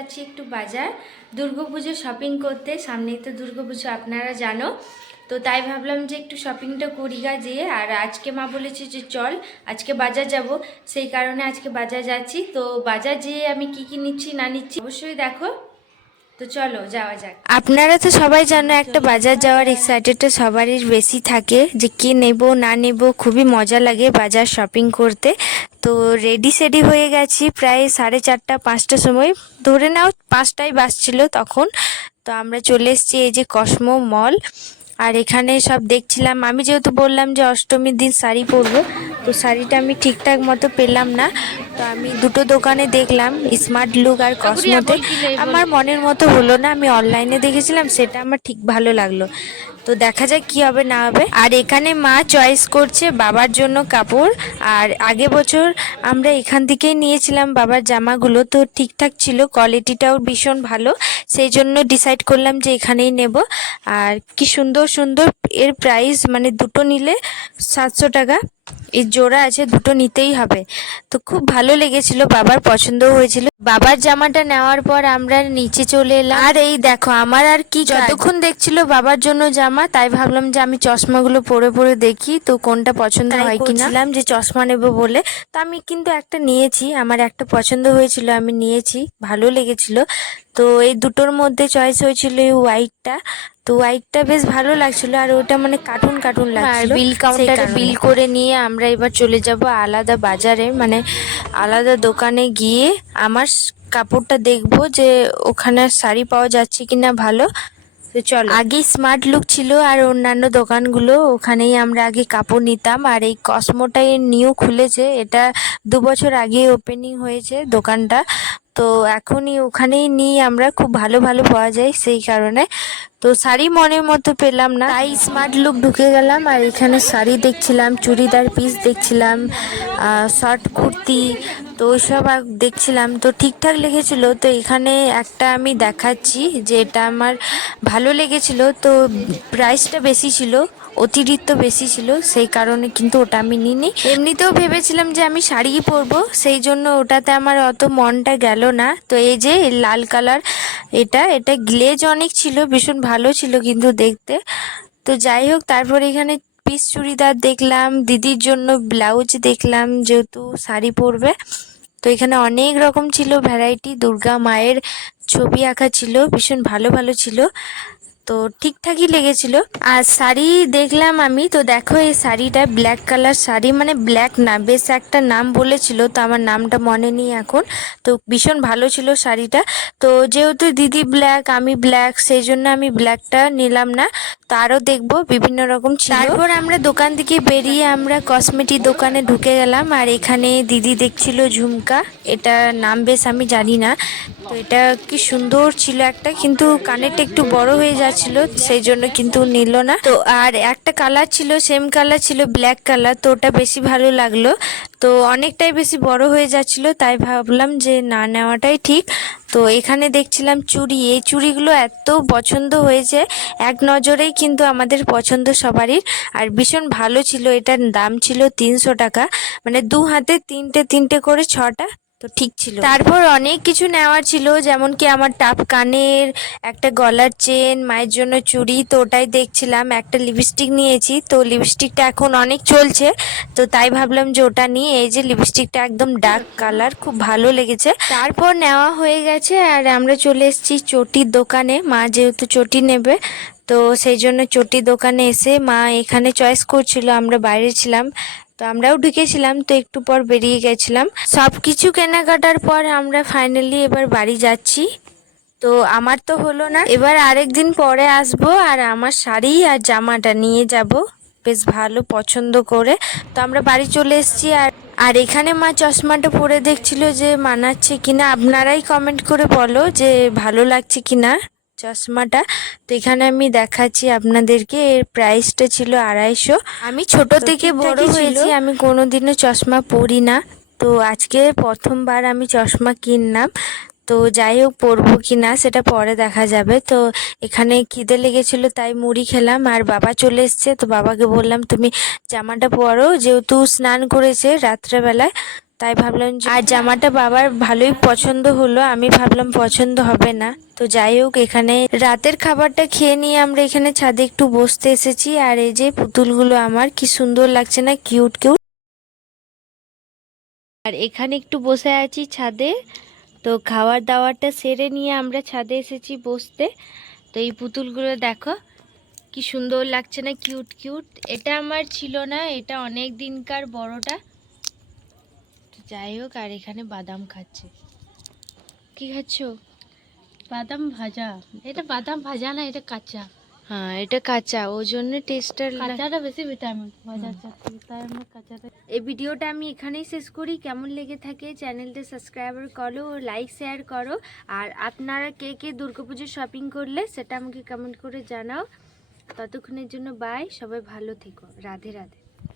যাচ্ছি একটু বাজার দুর্গাপুজো শপিং করতে। সামনেই তো দুর্গাপুজো, আপনারা জানো। তো তাই ভাবলাম যে একটু শপিংটা করি গা যেয়ে। আর আজকে মা বলেছে যে চল আজকে বাজার যাব, সেই কারণে আজকে বাজার যাচ্ছি। তো বাজার যেয়ে আমি কি কি নিচ্ছি না নিচ্ছি অবশ্যই দেখো। তো চলো যাওয়া যাক। আপনারা তো সবাই জানো একটা বাজার যাওয়ার এক্সাইটেডটা সবারই বেশি থাকে, যে কি নেব না নেব। খুবই মজা লাগে বাজার শপিং করতে। তো রেডি সেডি হয়ে গেছি প্রায় 4:30 5টার সময়, ধরে নাও 5টাই বাজছিল তখন। তো আমরা চলে এসেছি এই যে কসমো মল। আর এখানে সব দেখছিলাম। আমি যেহেতু বললাম যে অষ্টমীর দিন শাড়ি পরবো, তো শাড়িটা আমি ঠিকঠাক মতো পেলাম না। তো আমি দুটো দোকানে দেখলাম, স্মার্ট লুক আর কসমোতে। আমার মনের মতো হলো না। আমি অনলাইনে দেখেছিলাম, সেটা আমার ঠিক ভালো লাগলো। তো দেখা যাক কি হবে না হবে। আর এখানে মা চয়েস করছে বাবার জন্য কাপড়। আর আগে বছর আমরা এখান থেকেই নিয়েছিলাম বাবার জামাগুলো, তো ঠিকঠাক ছিল, কোয়ালিটিটাও ভীষণ ভালো। সেই জন্য ডিসাইড করলাম যে এখানেই নেব। আর কি সুন্দর সুন্দর এর প্রাইস, মানে দুটো নিলে 700 টাকা। এই জোড়া আছে, দুটো নিতেই হবে। তো খুব ভালো লেগেছিল, বাবার পছন্দ হয়েছিল। বাবার জামাটা নেওয়ার পর আমরা নিচে চলে এলাম। আর এই দেখো আমার আর কি, যতক্ষণ দেখছিল বাবার জন্য জামা, তাই ভাবলাম যে আমি চশমাগুলো পরে পরে দেখি তো কোনটা পছন্দ হয় কিনা। যে চশমা নেব বলে, তো আমি কিন্তু একটা নিয়েছি, আমার একটা পছন্দ হয়েছিল, আমি নিয়েছি, ভালো লেগেছিল। তো এই দুটোর মধ্যে চয়েস হয়েছিল এই হোয়াইটটা। তো হোয়াইটটা বেশ ভালো লাগছিল, আর ওটা মানে কার্টুন কার্টুন লাগছিল। বিল কাউন্টারে বিল করে নিয়ে আমরা এবার চলে যাব আলাদা বাজারে, মানে আলাদা দোকানে গিয়ে আমার কাপড়টা দেখবো যে ওখানে শাড়ি পাওয়া যাচ্ছে কিনা ভালো। তো চলো, আগে স্মার্ট লুক ছিল আর অন্যান্য দোকানগুলো, ওখানেই আমরা আগে কাপড় নিতাম। আর এই কসমোটাই নিউ খুলেছে, এটা 2 বছর আগে ওপেনিং হয়েছে দোকানটা। তো এখনই ওখানেই নিই আমরা, খুব ভালো ভালো পাওয়া যায় সেই কারণে। তো শাড়ি মনের মতো পেলাম না, তাই স্মার্ট লুক ঢুকে গেলাম। আর এখানে শাড়ি দেখছিলাম, চুড়িদার পিস দেখছিলাম, শর্ট কুর্তি, তো ওইসব দেখছিলাম। তো ঠিকঠাক লেগেছিল। তো এখানে একটা আমি দেখাচ্ছি যে এটা আমার ভালো লেগেছিল। তো প্রাইসটা বেশি ছিল, অতিরিক্ত বেশি ছিল, সেই কারণে কিন্তু ওটা আমি নিইনি। এমনিতেও ভেবেছিলাম যে আমি শাড়িই পরবো, সেই জন্য ওটাতে আমার অত মনটা গেল না। তো এই যে লাল কালার, এটা এটা গ্লেজ অনেক ছিল, ভীষণ ভালো ছিল কিন্তু দেখতে। তো যাই হোক, তারপর এখানে পিস চুড়িদার দেখলাম, দিদির জন্য ব্লাউজ দেখলাম যেহেতু শাড়ি পরবে। তো এখানে অনেক রকম ছিল ভ্যারাইটি, দুর্গা মায়ের ছবি আঁকা ছিল, ভীষণ ভালো ভালো ছিল। তো ঠিকঠাকই লেগেছিল। আর শাড়ি দেখলাম আমি, তো দেখো এই শাড়িটা ব্ল্যাক কালার শাড়ি, মানে ব্ল্যাক না, বেশ একটা নাম বলেছিল, তো আমার নামটা মনে নেই এখন। তো ভীষণ ভালো ছিল শাড়িটা। তো যেহেতু দিদি ব্ল্যাক আমি ব্ল্যাক, সেই জন্য আমি ব্ল্যাকটা নিলাম না। তো আরও দেখবো বিভিন্ন রকম ছিল। তারপর আমরা দোকান থেকে বেরিয়ে আমরা কসমেটিক দোকানে ঢুকে গেলাম। আর এখানে দিদি দেখছিল ঝুমকা, এটা নাম বেশ আমি জানি না। তো এটা কি সুন্দর ছিল একটা, কিন্তু কানেরটা একটু বড় হয়ে যাচ্ছিল, সেই জন্য কিন্তু নিল না। তো আর একটা কালার ছিল, সেম কালার ছিল, ব্ল্যাক কালার, তো ওটা বেশি ভালো লাগলো। তো অনেকটাই বেশি বড় হয়ে যাচ্ছিল, তাই ভাবলাম যে না নেওয়াটাই ঠিক। তো এখানে দেখছিলাম চুড়ি, এই চুড়িগুলো এত পছন্দ হয়েছে এক নজরেই, কিন্তু আমাদের পছন্দ সবারই। আর ভীষণ ভালো ছিল, এটার দাম ছিল 300 টাকা, মানে দু হাতে তিনটে তিনটে করে 6টা। তো ঠিক ছিল। তারপর অনেক কিছু নেওয়ার ছিল, যেমন কি আমার টাপ কানের, একটা গলার চেন, মায়ের জন্য চুড়ি, তো ওটাই দেখছিলাম। একটা লিপস্টিক নিয়েছি, তো লিপস্টিকটা এখন অনেক চলছে, তো তাই ভাবলাম যে ওটা নিয়ে। এই যে লিপস্টিকটা একদম ডার্ক কালার, খুব ভালো লেগেছে। তারপর নেওয়া হয়ে গেছে আর আমরা চলে এসেছি চটির দোকানে, মা যেহেতু চটি নেবে, তো সেই জন্য চটির দোকানে এসে মা এখানে চয়েস করছিল, আমরা বাইরে ছিলাম। তো আমরাও ঢুকেছিলাম, তো একটু পর বেরিয়ে গেছিলাম। সব কিছু কেনাকাটার পর আমরা ফাইনালি এবার বাড়ি যাচ্ছি। তো আমার তো হলো না, এবার আরেকদিন পরে আসবো। আর আমার শাড়ি আর জামাটা নিয়ে যাব বেশ ভালো পছন্দ করে। তো আমরা বাড়ি চলে এসেছি। আর আর এখানে মা চশমাটা পরে দেখছিল যে মানাচ্ছে কিনা। আপনারাই কমেন্ট করে বলো যে ভালো লাগছে কিনা চশমাটা। তো এখানে আমি দেখাচ্ছি আপনাদেরকে, এর প্রাইসটা ছিল 250। আমি ছোট থেকে বড় হয়েছি, আমি কোনোদিনও চশমা পরি না। তো আজকে প্রথমবার আমি চশমা কিনলাম। তো যাই হোক, পরবো কিনা সেটা পরে দেখা যাবে। তো এখানে খিদে লেগেছিল, তাই মুড়ি খেলাম। আর বাবা চলে এসছে, তো বাবাকে বললাম তুমি জামাটা পরো, যেহেতু স্নান করেছে রাত্রেবেলায়। তাই ভাবলাম আর জামাটা বাবার ভালোই পছন্দ হলো, আমি ভাবলাম পছন্দ হবে না। তো যাই হোক, এখানে রাতের খাবারটা খেয়ে নিয়ে আমরা এখানে ছাদে একটু বসতে এসেছি। আর এই যে পুতুলগুলো আমার কি সুন্দর লাগছে না, কিউট কিউট। আর এখানে একটু বসে আছি ছাদে। তো খাওয়ার দাওয়ারটা সেরে নিয়ে আমরা ছাদে এসেছি বসতে। তো এই পুতুলগুলো দেখো কি সুন্দর লাগছে না, কিউট কিউট। এটা আমার ছিল না, এটা অনেক দিনকার বড়টা। যাই হোক, আর এখানে বাদাম খাচ্ছে। কি খাচ্ছো? বাদাম ভাজা। এটা বাদাম ভাজা না, এটা কাঁচা। হ্যাঁ, এটা কাঁচা, ওই জন্য টেস্টটা। কাঁচাটা বেশি ভিটামিন, ভাজার চাকরি তাই আমরা কাঁচাটা। এই ভিডিওটা আমি এখানেই শেষ করি। কেমন লেগে থাকে চ্যানেলটা সাবস্ক্রাইবার করো, লাইক শেয়ার করো। আর আপনারা কে কে দুর্গাপুজোর শপিং করলে সেটা আমাকে কমেন্ট করে জানাও। ততক্ষণের জন্য বাই, সবাই ভালো থেকো, রাধে রাধে।